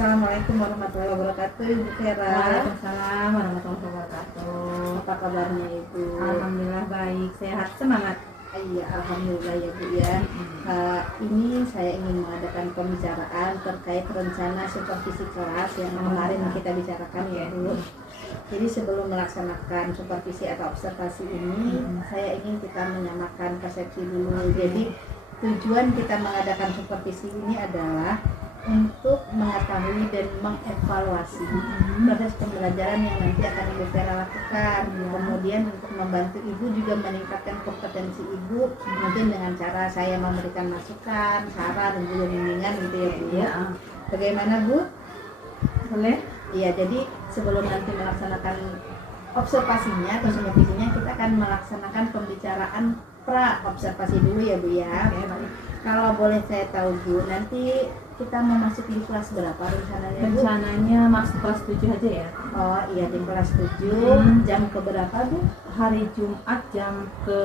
Assalamualaikum warahmatullahi wabarakatuh, Ibu Vera. Waalaikumsalam warahmatullahi wabarakatuh. Apa kabarnya Ibu? Alhamdulillah baik, sehat, semangat. Iya, alhamdulillah ya Bu ya. Ini saya ingin mengadakan pembicaraan terkait rencana supervisi kelas yang kemarin kita bicarakan ya Bu. Jadi sebelum melaksanakan supervisi atau observasi ini, saya ingin kita menyamakan persepsi dulu. Jadi tujuan kita mengadakan supervisi ini adalah untuk mengetahui dan mengevaluasi proses pembelajaran yang nanti akan Ibu Vera lakukan. Kemudian untuk membantu Ibu juga meningkatkan kompetensi Ibu, mungkin dengan cara saya memberikan masukan, saran, dan juga bimbingan gitu ya Bu. Ya. Bagaimana Bu? Boleh? Iya, jadi sebelum nanti melaksanakan observasinya atau supervisinya, kita akan melaksanakan pembicaraan pra observasi dulu ya Bu ya. Oke, baik. Kalau boleh saya tahu Bu, nanti kita mau masuk di kelas berapa rencananya Bu? Rencananya masuk kelas 7 aja ya. Oh iya, di kelas 7. Jam ke berapa Bu? Hari Jumat jam ke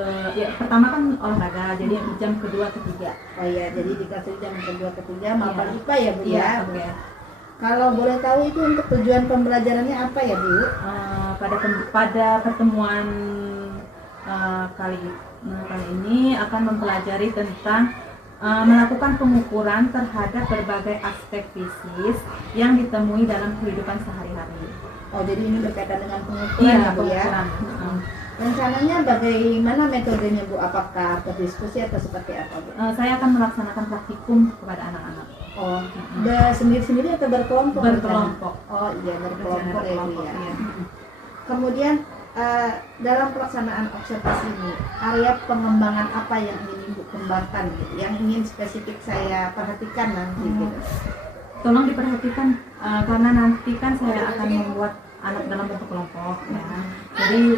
pertama kan olahraga, jadi jam kedua ketiga. Oh iya, jadi di kelas 7 jam kedua ketiga maupun Iya. IPA ya Bu ya. Oke. Kalau boleh tahu itu untuk tujuan pembelajarannya apa ya Bu? Pada pertemuan kali ini akan mempelajari tentang melakukan pengukuran terhadap berbagai aspek fisis yang ditemui dalam kehidupan sehari-hari. Oh, jadi ini berkaitan dengan pengukuran Iya, ya Bu ya. pengukuran. Rencananya bagaimana metodenya Bu? Apakah berdiskusi atau seperti apa Bu? Saya akan melaksanakan praktikum kepada anak-anak. Oh, sendiri-sendiri atau berkelompok? Berkelompok. Oh iya, berkelompok ya Bu ya. Iya. Kemudian dalam pelaksanaan observasi ini, area pengembangan apa yang ingin Ibu kembangkan gitu, yang ingin spesifik saya perhatikan nanti gitu. Tolong diperhatikan karena nanti kan saya akan membuat anak dalam bentuk kelompok ya. Jadi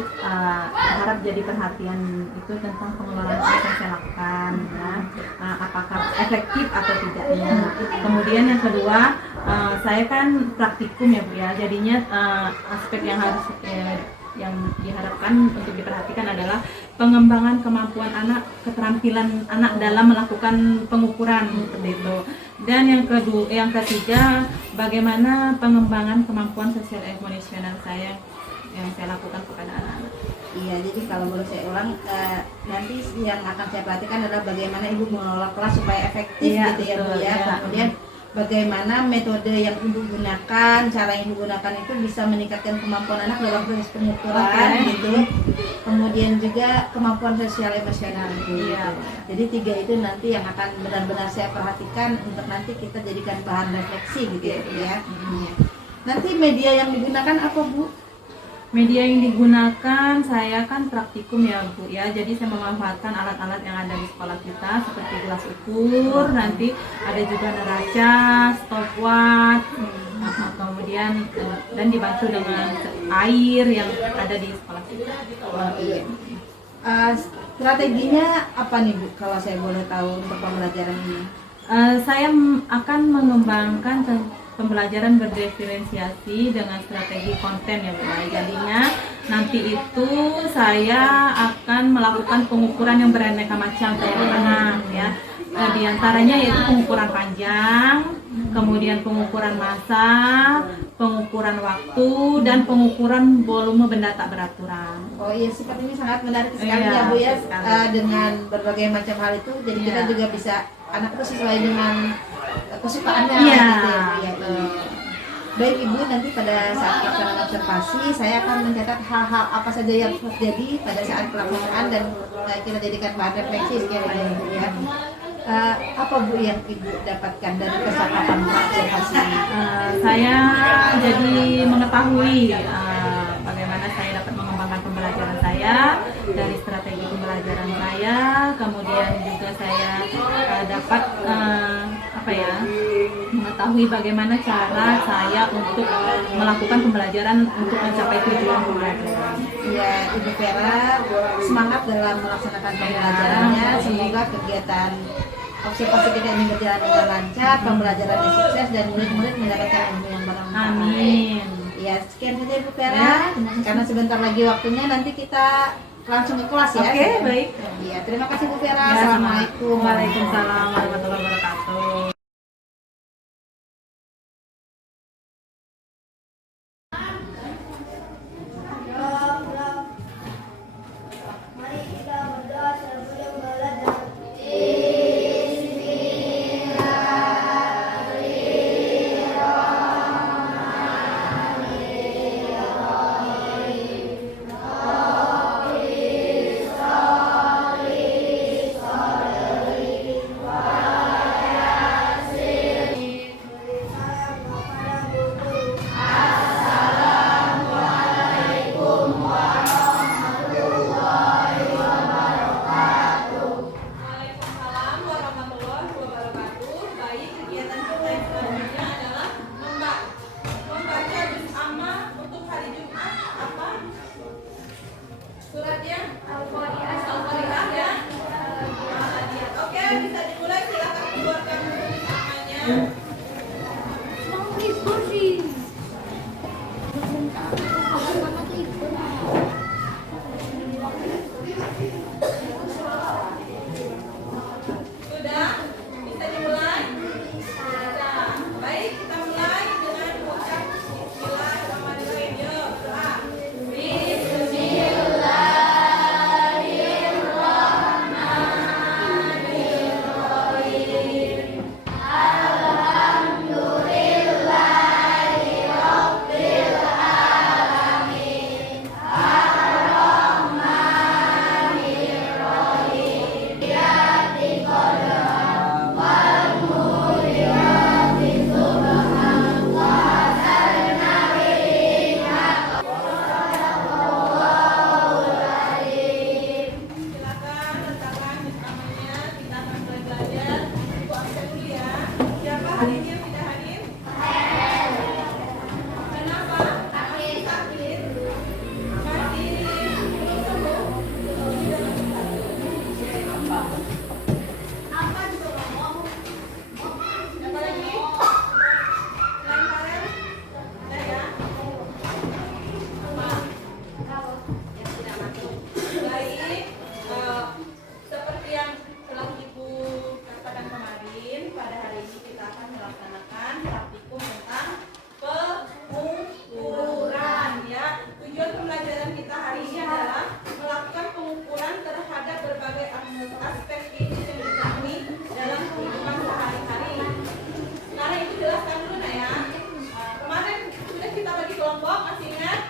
harap jadi perhatian itu tentang pengelolaan apa yang saya lakukan ya. Apakah efektif atau tidaknya. Kemudian yang kedua, saya kan praktikum ya Bu ya. Jadinya aspek yang harus yang diharapkan untuk diperhatikan adalah pengembangan kemampuan anak, keterampilan anak dalam melakukan pengukuran seperti itu. Dan yang ketiga, bagaimana pengembangan kemampuan sosial emosional saya yang saya lakukan kepada anak-anak. Iya, jadi kalau boleh saya ulang, nanti yang akan saya perhatikan adalah bagaimana Ibu mengelola kelas supaya efektif gitu ya Bu ya. Kemudian bagaimana metode yang Ibu gunakan, cara yang Ibu gunakan itu bisa meningkatkan kemampuan anak dalam proses pengukuran gitu. Kemudian juga kemampuan sosial emosional gitu. Jadi 3 itu nanti yang akan benar-benar saya perhatikan untuk nanti kita jadikan bahan refleksi gitu ya Bu ya. Nanti media yang digunakan apa Bu? Media yang digunakan, saya kan praktikum ya Bu ya, jadi saya memanfaatkan alat-alat yang ada di sekolah kita seperti gelas ukur, nanti ada juga neraca, stopwatch, kemudian dan dibantu dengan air yang ada di sekolah kita. Strateginya apa nih Bu kalau saya boleh tahu untuk pembelajaran ini? Saya akan mengembangkan pembelajaran berdiferensiasi dengan strategi konten ya Bu. Jadinya nanti itu saya akan melakukan pengukuran yang beraneka macam untuk anak ya. Di antaranya yaitu pengukuran panjang, kemudian pengukuran massa, pengukuran waktu, dan pengukuran volume benda tak beraturan. Oh iya, seperti ini sangat menarik sekali ya Bu ya. Dengan berbagai macam hal itu, jadi kita juga bisa anak itu sesuai dengan kesukaannya gitu ya Bu ya. Baik Ibu, nanti pada saat pelaksanaan observasi saya akan mencatat hal-hal apa saja yang terjadi pada saat pelaksanaan dan kita jadikan bahan refleksi sekali Bu ya. Apa Bu yang Ibu dapatkan dari kesempatan observasi ini? Saya jadi mengetahui bagaimana saya dapat mengembangkan pembelajaran saya dari strategi pembelajaran saya, kemudian juga saya dapat mengetahui bagaimana cara saya untuk melakukan pembelajaran untuk mencapai tujuan pembelajaran. Ya, Ibu Vera semangat dalam melaksanakan pembelajarannya. Semoga kegiatan observasi kita ini berjalan dengan lancar, pembelajarannya sukses dan murid-murid mendapatkan ilmu yang bermanfaat. Amin. Ya, sekian saja Ibu Vera. Karena sebentar lagi waktunya, nanti kita langsung ke kelas ya. Oke, baik. Iya, terima kasih Bu Vera. Ya, Assalamualaikum. Waalaikumsalam warahmatullahi wabarakatuh. namanya? Al-Fatihah ya. Al-Hadiyat. Oke, bisa dimulai, silakan keluarkan buku namanya. Sudah? Bisa dimulai? Bisa. Baik, kita mulai dengan mengucap Bismillahirrahmanirrahim. Yuk, doa. Silakan letakkan namanya. Kita akan mulai belajar. Ibu absen dulu ya. Siapa hari ini yang tidak hadir? Kenapa? Masih sakit? Masih belum sembuh? Siapa lagi? Selain Farel? Udah ya? Apa? Yang tidak masuk. Baik, seperti yang telah Ibu katakan kemarin, pada hari ini kita akan melaksanakan praktikum tentang pengukuran ya. Tujuan pembelajaran kita hari ini adalah melakukan pengukuran terhadap berbagai aspek klinis yang diketahui dalam kehidupan sehari-hari. Sekarang Ibu jelaskan dulu nah ya. Kemarin sudah kita bagi kelompok, masih ingat?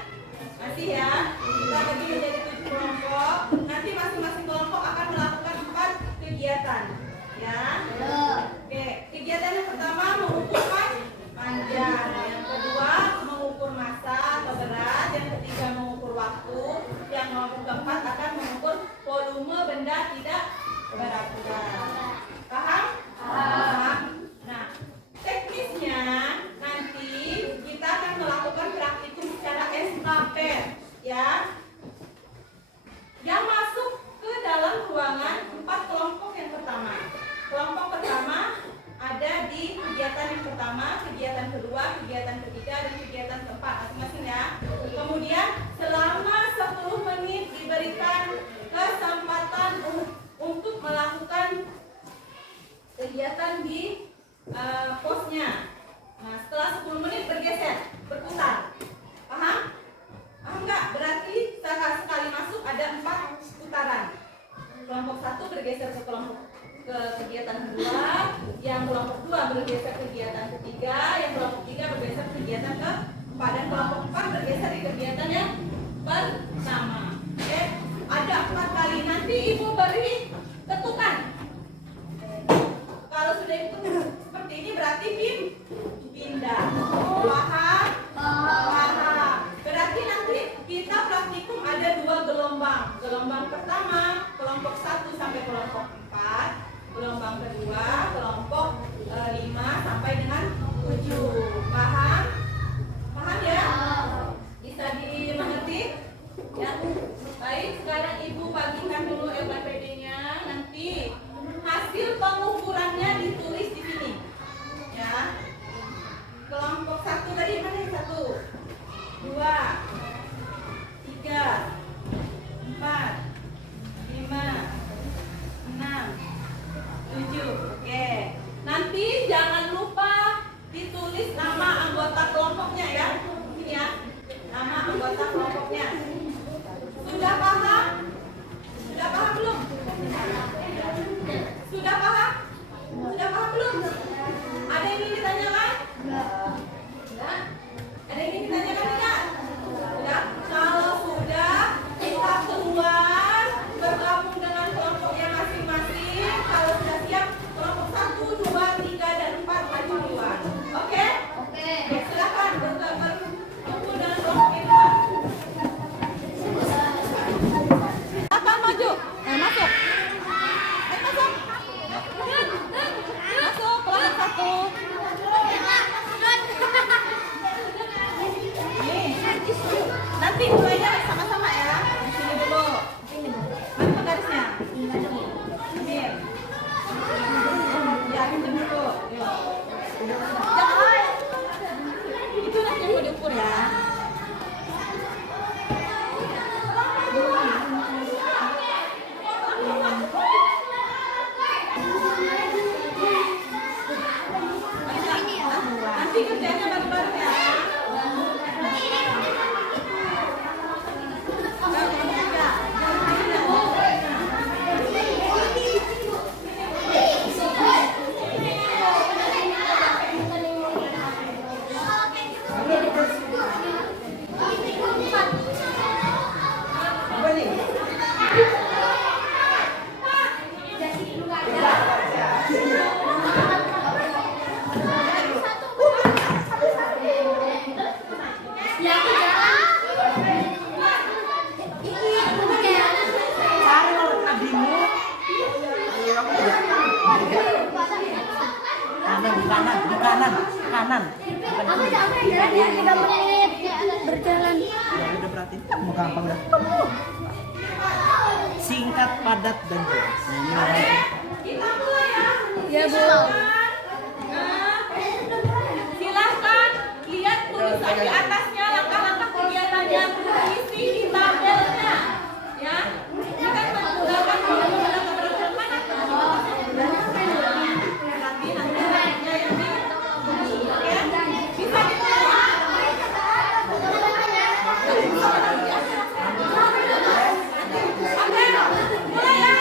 Masih ya. Kita bagi menjadi 7 kelompok. Nanti masing-masing kelompok akan melakukan 4 kegiatan. Ya. Oke, kegiatan yang pertama mengukur panjang, yang kedua mengukur massa atau berat, yang ketiga mengukur waktu, yang keempat akan mengukur volume benda tidak beraturan. Paham? Paham. Nah, teknisnya nanti kita akan melakukan praktikum secara estafet ya. Yang masuk ke dalam ruangan 4 kelompok yang pertama. Kelompok pertama ada di kegiatan yang pertama, kegiatan kedua, kegiatan ketiga, dan kegiatan keempat masing-masing ya. Kemudian selama 10 menit diberikan kesempatan untuk melakukan kegiatan di posnya. Nah, setelah 10 menit bergeser, berputar. Paham? Paham nggak? Berarti sekali masuk ada 4 putaran. Kelompok 1 bergeser ke kegiatan kedua, yang kelompok 2 bergeser ke kegiatan ketiga, yang kelompok 3 bergeser ke kegiatan keempat, dan kelompok 4 bergeser di kegiatan yang pertama. Oke? Ada 4 kali. Nanti Ibu beri ketukan. Kalau sudah itu seperti ini berarti pindah. Paham? Paham. Berarti nanti kita praktikum ada 2 gelombang. Gelombang pertama kelompok 1 sampai kelompok 4. Gelombang kedua kelompok 5 sampai dengan 7. Paham? Paham ya? Bisa dimengerti? Ya. Baik, sekarang Ibu bagikan dulu LKPD-nya. Nanti hasil pengukurannya ditulis di sini. Ya. Kelompok 1 tadi mana yang 1? 2 3 4 5 6 7. Oke. Nanti jangan lupa ditulis nama anggota kelompoknya ya. Ini ya. Nama anggota kelompoknya. Sudah paham? kanan, kanan. Aku capek ya, 3 menit berjalan. Ya udah berarti mau gampang dah. Singkat, padat dan jelas. Kita mulai ya. Ya, Bu. Nah, silahkan lihat tulisan di atasnya langkah-langkah kegiatannya, isi di tabelnya, ya. Ini kan menggunakan keberagaman mana? Nanti ya ini, ya. Bisa ditulis. Oke, mulai ya.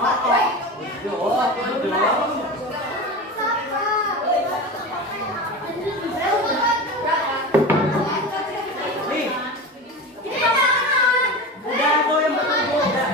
Udah tuh yang bertubuh udah.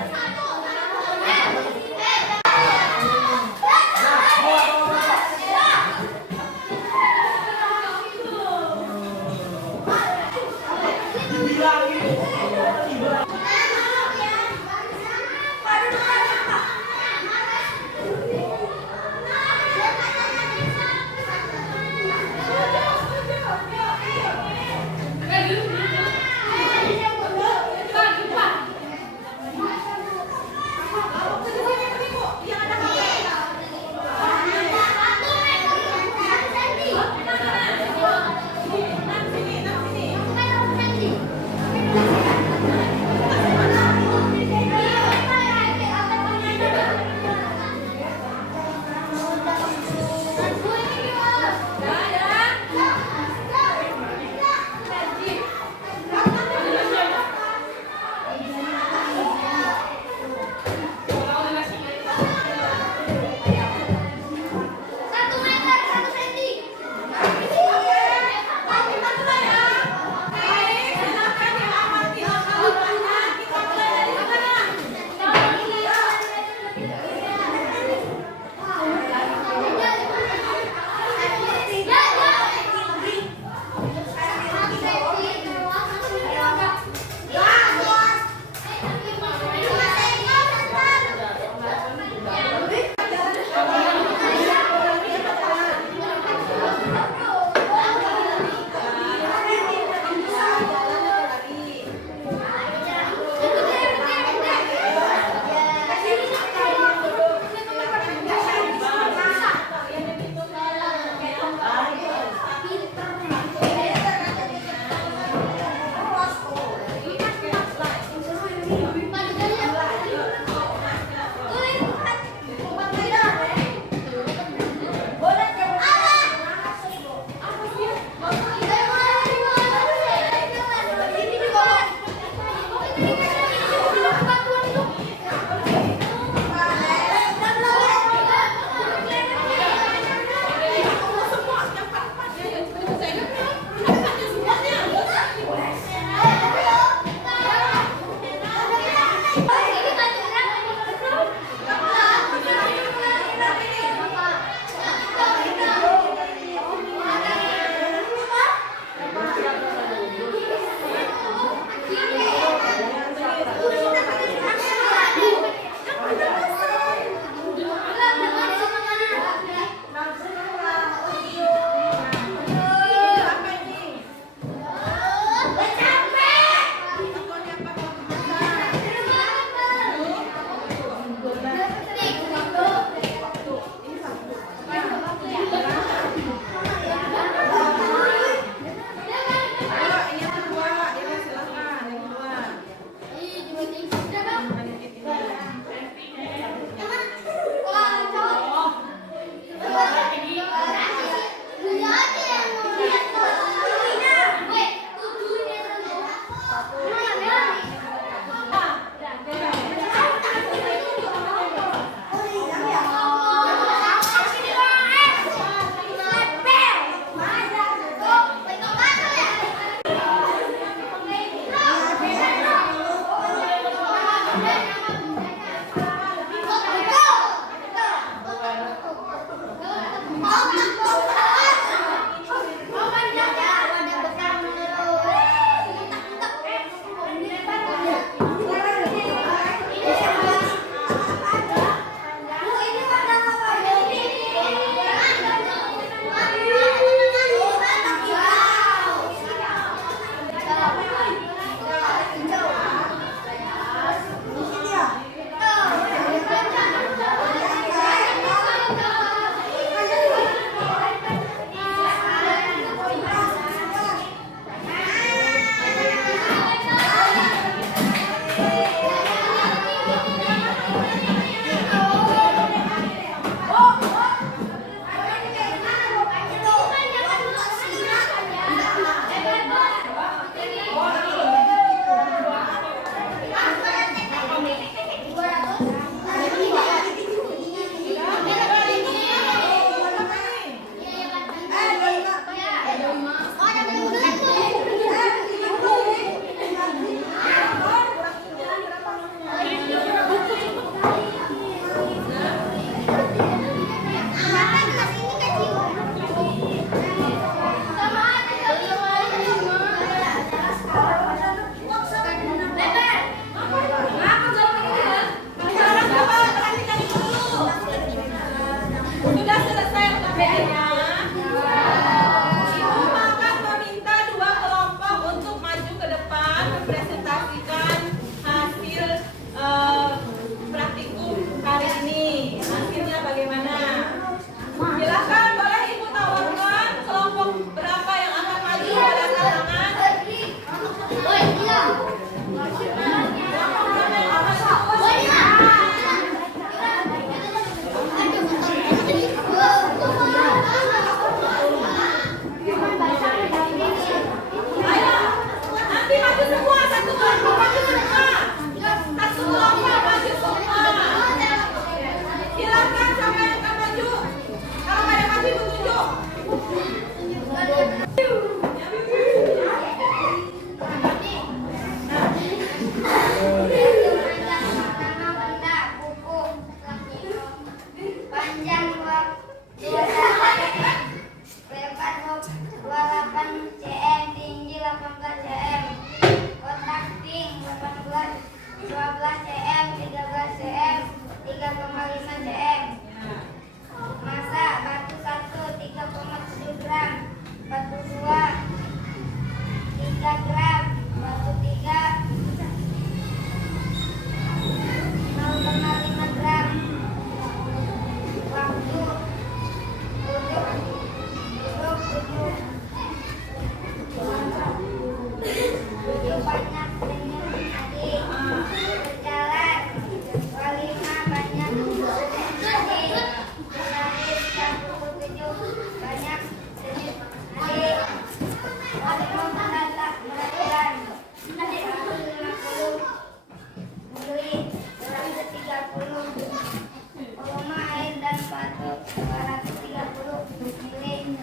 volume air dan batu 230 mili,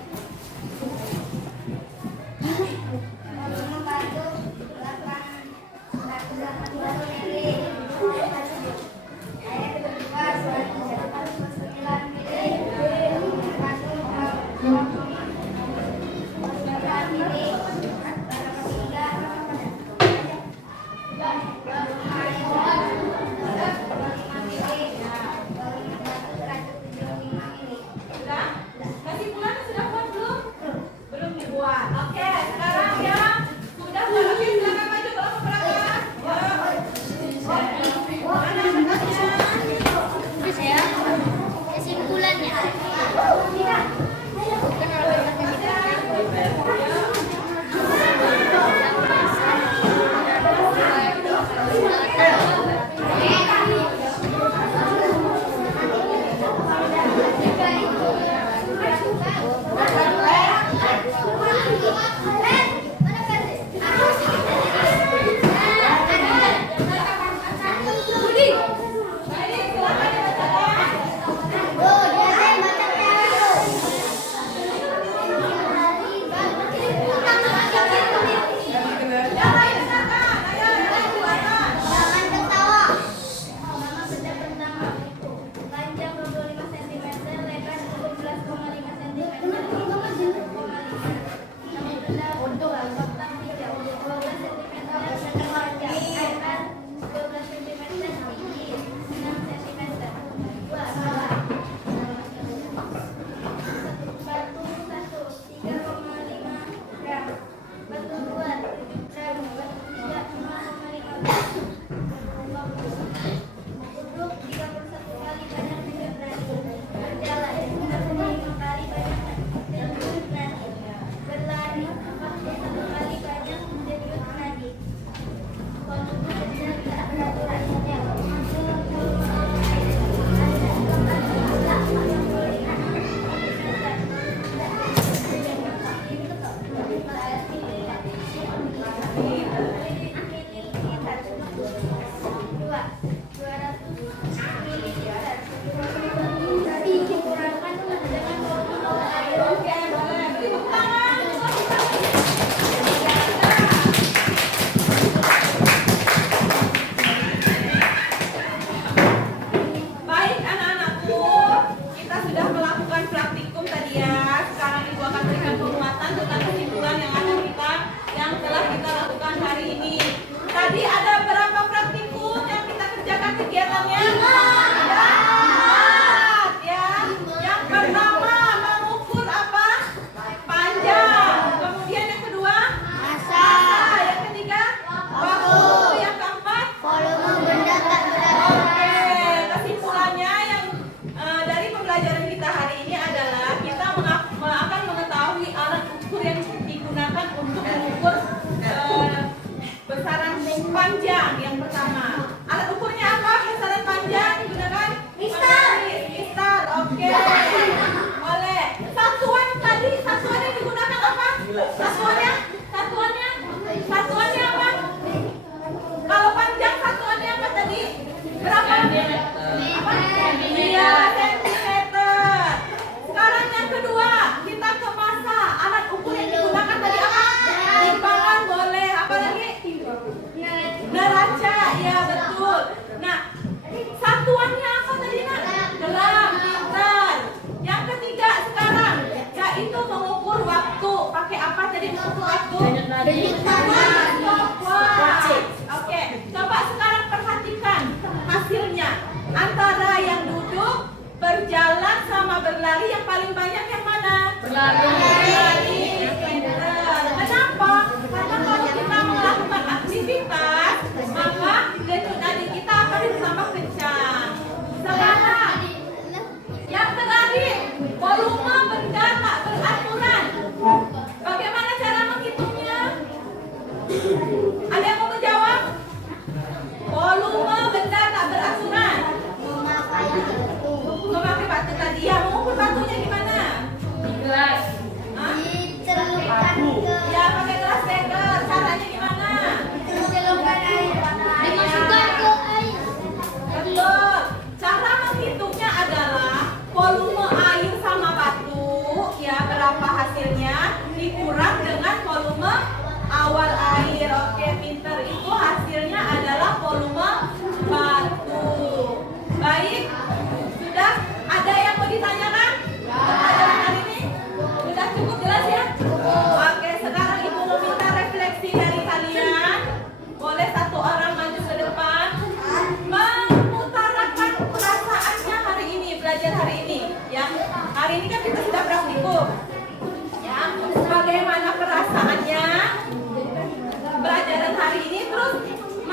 volume batu 880 mili, air kedua 149 mili, batu 0,9 mili, batu ketiga Sudah? Kesimpulannya sudah buat belum? Belum dibuat. Oke, sekarang ya sudah buat. Oke, silakan maju ke belakang. Mana bentuknya? Terus ya, kesimpulannya. Jangan ketawa. Nama benda pertama. Panjang 25 cm, lebar 17,5 cm, tinggi 1,5. Nama benda kedua. Kotak hijau 12 cm, panjang, lebar 12 cm, tinggi 6 cm. Dua, salah. Batu 1, 3,5 gram. Batu 2, 7 gram. Batu 3, 5,5 gram. Duduk 31 kali banyak dengan berani. Berjalan 45 kali banyak dengan berani. Berlari 41 kali banyak dengan berani. Konsumsi sedang tak peraturannya. Baik anak-anakku, kita sudah melakukan praktikum tadi ya. Sekarang Ibu akan berikan penguatan tentang kesimpulan yang telah kita lakukan hari ini. Tadi ada berapa praktikum yang kita kerjakan kegiatannya? Empat, ya. Yang pertama mengukur apa? Panjang. Kemudian yang kedua? Masa. Yang ketiga? Waktu. Yang keempat? Volume benda tak beraturan. Oke, kesimpulannya yang dari pembelajaran kita hari ini adalah kita akan mengetahui alat ukur yang digunakan untuk mengukur besaran panjang yang pertama. Alat ukurnya apa? Besaran panjang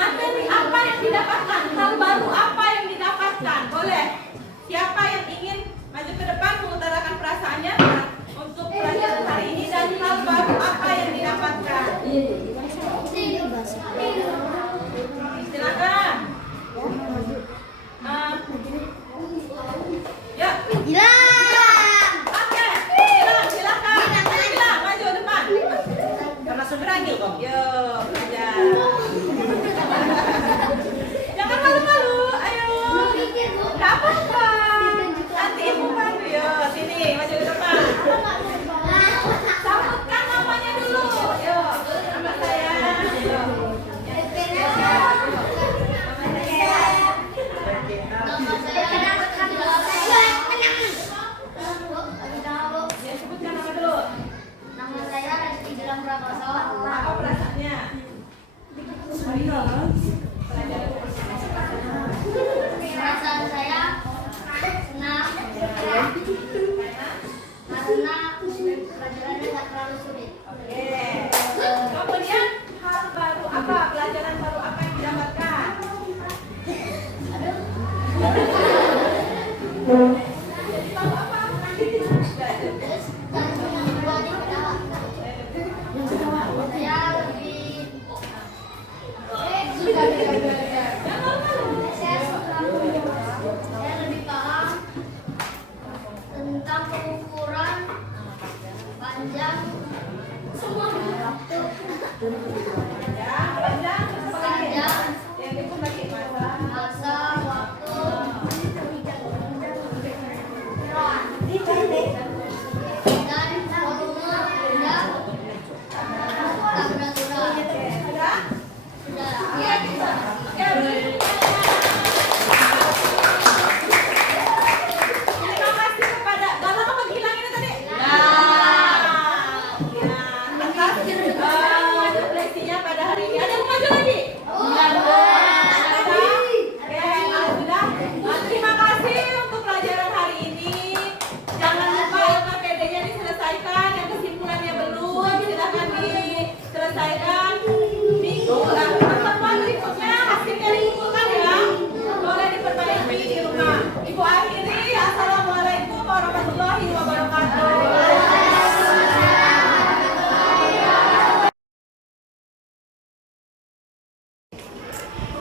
materi apa yang didapatkan, hal baru apa yang didapatkan. Boleh. Siapa yang ingin maju ke depan mengutarakan perasaannya untuk pelajaran hari ini dan hal baru apa yang didapatkan? Silakan. Ya. Hilang. Oke. Silakan. Silakan maju ke depan. Langsung Berani. Yo, belajar. Jangan malu-malu. Ayo. Gak apa-apa. Nanti ibu bantu. Yo, sini maju ke depan. Sambutkan namanya dulu. Yo, nama saya. Yo. Ya, sebutkan nama dulu. Nama saya Reski Gilang Prakoso. Apa perasaannya? Perasaan saya senang karena pelajarannya nggak terlalu sulit. Oke. Kemudian hal baru apa? Pelajaran baru apa yang didapatkan? Jadi tahu apa? Saya lebih saya lebih paham tentang pengukuran panjang semua waktu Panjang, terus apa lagi? panjang Yang itu lagi masalah. masa waktu dan volume dan temperatura. Sudah? Sudah ya. Oke. Terima kasih kepada Galang apa Gilang ini tadi? Ya, atas refleksinya pada hari ini. Ada yang mau maju lagi? Oke, kalau sudah, terima kasih untuk pelajaran hari ini. Jangan lupa LKPD-nya diselesaikan, yang kesimpulannya belum, silakan diselesaikan. Minggu pertemuan berikutnya hasilnya dikumpulkan ya. Boleh diperbaiki di rumah. Ibu akhiri, assalamualaikum warahmatullahi wabarakatuh.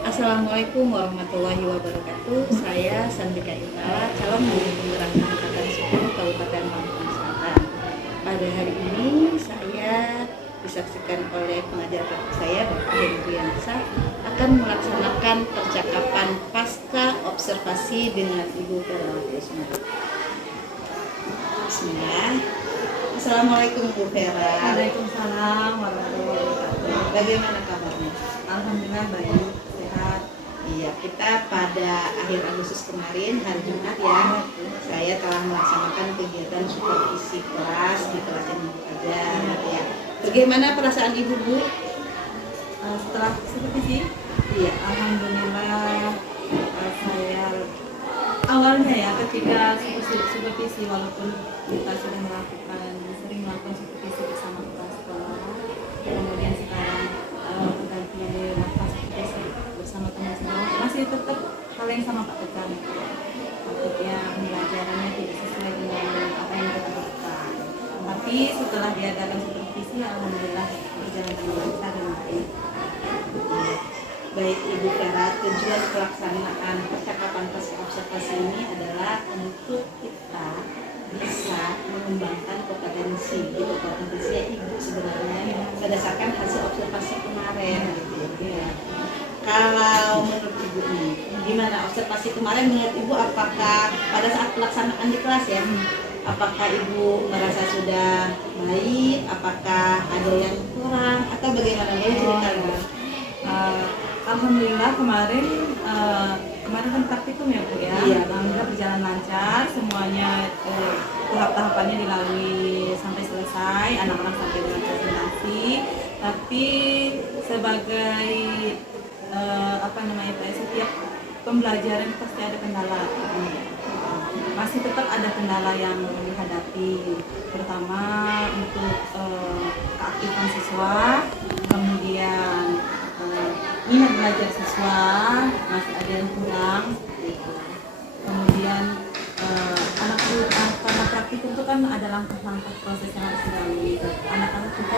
Assalamualaikum warahmatullahi wabarakatuh. Saya Sandika Ita, calon guru penggerak angkatan 10 Kabupaten Lampung Selatan. Pada hari ini saya disaksikan oleh pengajar saya Bapak Hendriansa akan melaksanakan percakapan pasca observasi dengan Ibu Ferawati Usman. Bismillah. Assalamualaikum Bu Vera. Waalaikumsalam warahmatullahi wabarakatuh. Bagaimana kabarnya? Alhamdulillah baik, sehat. Iya, kita pada akhir Agustus kemarin hari Jumat ya, saya telah melaksanakan kegiatan supervisi kelas di kelas yang Ibu ajar ya. Bagaimana perasaan Ibu, Bu? Setelah supervisi, Iya. alhamdulillah saya awalnya ya ketika supervisi walaupun kita sudah sering melakukan supervisi bersama kepala sekolah, kemudian sekarang berganti melakukan supervisi bersama teman sekolah, masih tetap hal yang sama Pak Tekan. Maksudnya pembelajarannya tidak sesuai dengan apa yang kita butuhkan. Tapi setelah diadakan supervisi, alhamdulillah berjalan dengan lancar dan baik. Baik Ibu Vera, tujuan pelaksanaan percakapan pasca observasi ini adalah untuk kita bisa mengembangkan kompetensi Ibu sebenarnya berdasarkan hasil observasi kemarin gitu ya. Kalau menurut Ibu nih, gimana observasi kemarin menurut Ibu, apakah pada saat pelaksanaan di kelas ya, apakah Ibu merasa sudah baik, apakah ada yang kurang atau bagaimana? Boleh cerita Ibu? Alhamdulillah kemarin kan praktikum ya Bu ya. Iya. Alhamdulillah berjalan lancar, semuanya tahap-tahapannya dilalui sampai selesai, anak-anak sampai dengan presentasi. Tapi sebagai setiap pembelajaran pasti ada kendala. Masih tetap ada kendala yang dihadapi, terutama untuk keaktifan siswa, kemudian minat belajar siswa, masih ada yang kurang gitu. Kemudian karena praktikum itu kan ada langkah-langkah proses yang harus dilalui. Anak-anak juga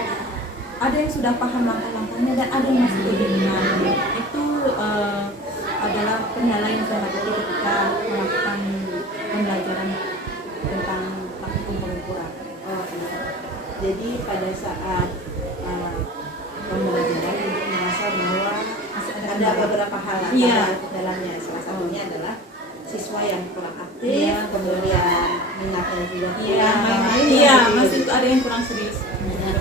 ada yang sudah paham langkah-langkahnya dan ada yang masih kebingungan. Itu adalah kendala yang saya hadapi ketika melakukan pembelajaran tentang praktikum pengukuran. Jadi pada saat pembelajaran ibu merasa bahwa Masih ada beberapa hal Iya. di dalamnya. Salah satunya adalah siswa yang kurang aktif, Iya. kemudian minatnya juga Iya, kurang, lain-lain iya, yang masih ada yang kurang serius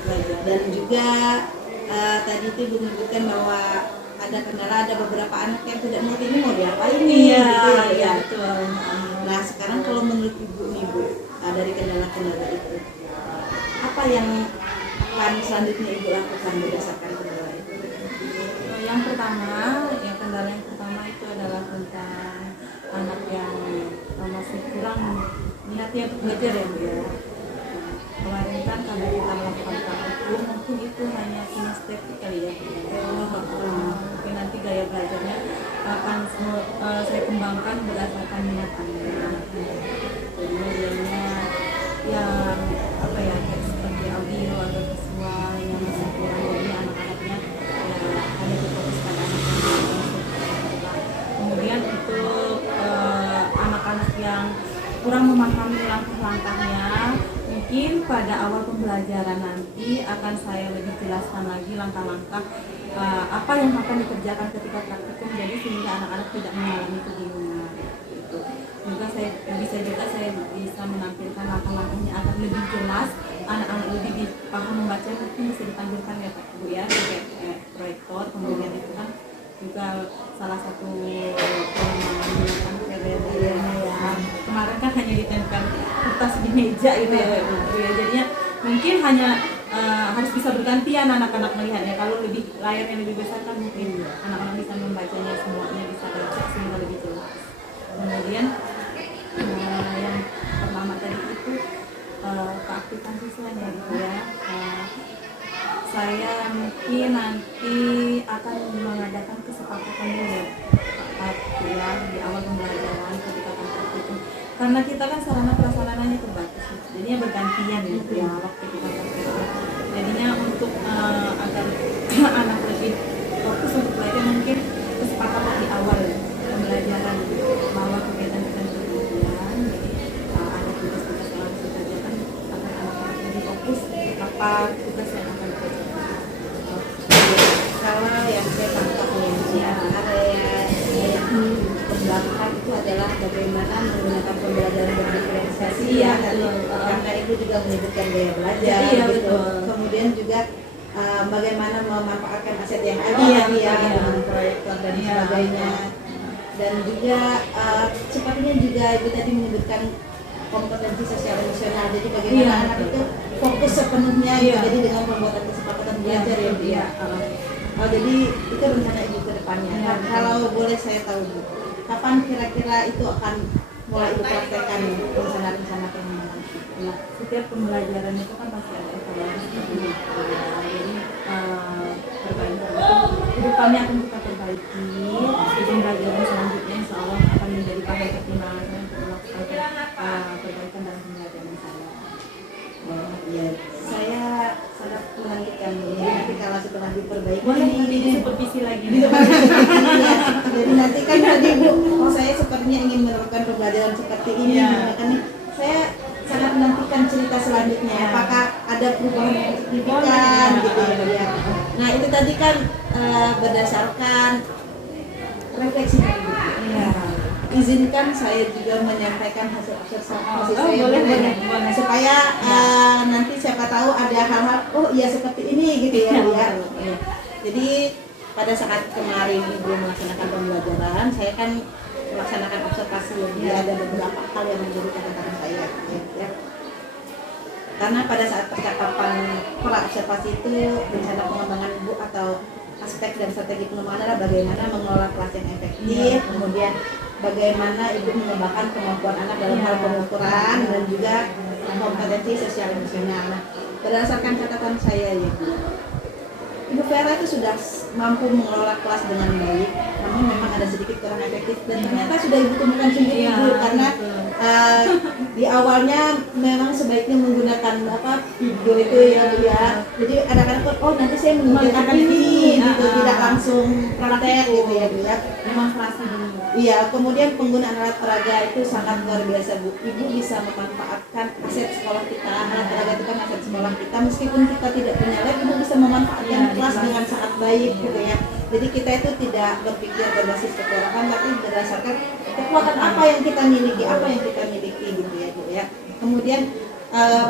belajar. dan juga tadi itu Ibu menyebutkan bahwa ada kendala, ada beberapa anak yang tidak mengerti ini mau diapain nih, Iya, gitu ya. iya betul. Nah sekarang kalau menurut Ibu nih Bu, dari kendala-kendala itu, apa yang akan selanjutnya Ibu lakukan berdasarkan kendala itu? Yang pertama, kendala yang pertama itu adalah tentang anak yang masih kurang minatnya untuk belajar ya Bu ya. Kemarin kan kalau kita melakukan praktikum mungkin itu hanya kinestetik kali ya. Mungkin nanti gaya belajarnya akan saya kembangkan berdasarkan minat anak. Jadi modelnya yang kayak seperti audio atau visual yang masih kurang, jadi anak-anaknya hanya berfokus pada anak-anak. Kemudian untuk anak-anak yang kurang memahami langkah-langkahnya, mungkin pada awal pembelajaran nanti akan saya lebih jelaskan lagi langkah-langkah apa yang akan dikerjakan ketika praktikum, jadi sehingga anak-anak tidak mengalami kebingungan gitu. Juga saya bisa menampilkan langkah-langkahnya agar lebih jelas, anak-anak lebih paham membaca. Mungkin bisa ditampilkan ya Pak Bu ya, kayak proyektor. Kemudian itu kan juga salah satu pengembangan ya. Kemarin kan hanya ditempel kertas di meja gitu ya Bu ya, jadinya mungkin hanya harus bisa bergantian anak-anak melihatnya. Kalau layarnya lebih besar kan mungkin anak-anak bisa membacanya semuanya, bisa baca sehingga lebih jelas. Kemudian yang pertama tadi itu keaktifan siswanya gitu ya. Saya mungkin nanti akan mengadakan kesepakatan dulu ya di awal pembelajaran ketika praktikum, karena kita kan sarana prasarananya terbatas, jadinya bergantian gitu ya waktu kita praktikum. Jadinya untuk agar anak lebih fokus untuk belajar, mungkin kesepakatan di awal pembelajaran bahwa kegiatan-kegiatan kemudian ada tugas-tugas yang harus dikerjakan agar anak-anak lebih fokus apa tugas yang akan dikerjakan. Kalau yang saya tangkap ya, area pembelajaran itu adalah bagaimana menggunakan pembelajaran berdiferensiasi ya, karena Ibu juga menyebutkan gaya belajar gitu. Kemudian juga bagaimana memanfaatkan aset yang ada dengan proyektor dan sebagainya. Dan juga sepertinya juga Ibu tadi menyebutkan kompetensi sosial emosional. Jadi bagaimana anak itu fokus sepenuhnya jadi dengan pembuatan kesepakatan belajar ya Bu ya. Jadi itu rencana Ibu ke depannya. Kalau boleh saya tahu Bu, kapan kira-kira itu akan mulai Ibu praktekkan rencana-rencana pengembangan? Nah, setiap pembelajaran itu kan pasti ada evaluasi. Jadi perbaikan ke depannya akan kita perbaiki. Di pembelajaran selanjutnya insya Allah akan menjadi bahan pertimbangan saya untuk melakukan perbaikan dalam pembelajaran saya. Ya, saya sangat menantikan ya. Nanti kalau setelah diperbaiki Nanti supervisi lagi. Jadi nanti kan tadi Bu, saya sepertinya ingin menerapkan pembelajaran seperti ini. Makanya saya sangat menantikan cerita selanjutnya. Apakah ada perubahan yang signifikan gitu ya. Nah itu tadi kan berdasarkan refleksi Ibu. Izinkan saya juga menyampaikan hasil observasi saya boleh. supaya nanti siapa tahu ada hal-hal seperti ini gitu ya Bu ya. Jadi pada saat kemarin Ibu melaksanakan pembelajaran, saya kan melaksanakan observasi ya. Ada beberapa hal yang menjadi catatan saya ya. Karena pada saat percakapan observasi itu rencana pengembangan Ibu atau aspek dan strategi pengembangan adalah bagaimana mengelola kelas yang efektif, kemudian bagaimana Ibu mengembangkan kemampuan anak dalam hal pengukuran dan juga kompetensi sosial emosional. Nah, berdasarkan catatan saya ya Bu, Ibu Vera itu sudah mampu mengelola kelas dengan baik, namun memang ada sedikit kurang efektif dan ternyata sudah ibu temukan sendiri Iya, ibu karena betul. di awalnya memang sebaiknya menggunakan video itu ya Bu ya. Jadi anak-anak tuh oh nanti saya mengerjakan ini gitu, tidak langsung praktek gitu ya Bu ya. Demonstrasi dulu. Iya, kemudian penggunaan alat peraga itu sangat luar biasa Bu. Ibu bisa memanfaatkan aset sekolah kita, alat peraga itu kan aset sekolah kita. Meskipun kita tidak punya lab, Ibu bisa memanfaatkan kelas dengan sangat baik gitu ya. Jadi kita itu tidak berpikir berbasis kekuatan, tapi berdasarkan kekuatan apa yang kita miliki, gitu ya Bu ya. Kemudian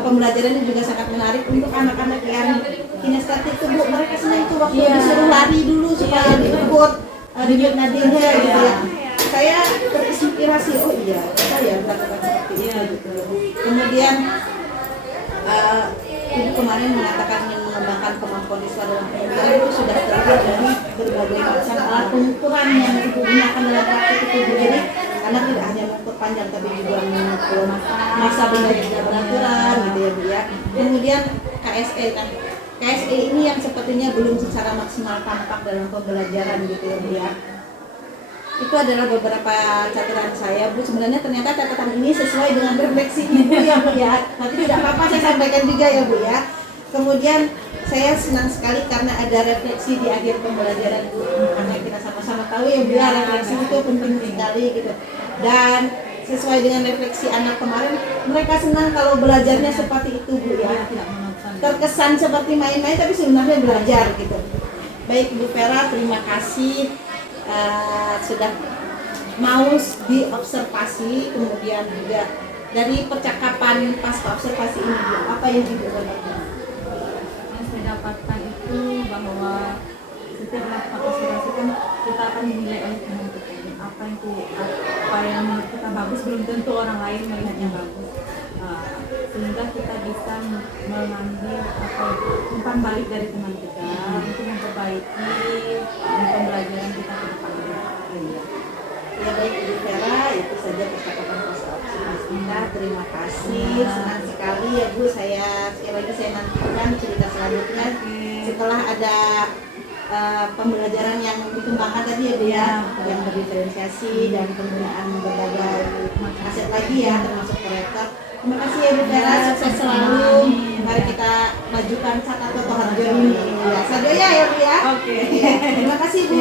pembelajarannya juga sangat menarik untuk anak-anak yang kinestetik itu Bu. Mereka senang tuh waktu disuruh lari dulu supaya diukur denyut nadinya gitu ya. Saya terinspirasi, oh iya, saya melakukan seperti itu gitu. Kemudian ibu kemarin mengatakan ingin mengembangkan kemampuan siswa dalam pengukuran itu sudah terlihat dari berbagai macam alat pengukuran yang ibu gunakan dalam praktik itu Bu. Jadi anak tidak hanya mengukur panjang tapi juga mengukur masa belajar beraturan gitu ya Bu ya. Kemudian KSE kan. KSE ini yang sepertinya belum secara maksimal tampak dalam pembelajaran gitu ya Bu ya. Itu adalah beberapa catatan saya Bu. Sebenarnya ternyata catatan ini sesuai dengan refleksi Ibu ya Bu ya. Tapi tidak apa-apa saya sampaikan juga ya Bu ya. Kemudian saya senang sekali karena ada refleksi di akhir pembelajaran Bu. Karena kita sama-sama tahu ya Bu ya, refleksi itu penting sekali gitu. Dan sesuai dengan refleksi anak kemarin, mereka senang kalau belajarnya seperti itu Bu ya. Terkesan seperti main-main tapi sebenarnya belajar gitu. Baik Bu Vera, terima kasih sudah mau diobservasi, kemudian juga dari percakapan pasca observasi ini Bu, apa yang Ibu dapatkan? Yang saya dapatkan itu bahwa setiap melakukan observasi kan kita akan dinilai oleh teman kita. Apa yang menurut kita bagus belum tentu orang lain melihatnya bagus. Sehingga kita bisa mengambil umpan balik dari teman kita untuk memperbaiki pembelajaran kita ke depannya. Ya baik Ibu Vera, itu saja percakapan pasca observasi kita. Terima kasih, senang sekali ya Bu. Saya sekali lagi saya nantikan cerita selanjutnya setelah ada pembelajaran yang dikembangkan tadi ya Bu ya, yang berdiferensiasi dan penggunaan berbagai aset lagi ya, termasuk proyektor. Terima kasih ya Bu Vera, sukses selalu. Mari kita majukan Cakatoto Harjo ini. Ya, saja ya Bu ya. Oke. Terima kasih Bu.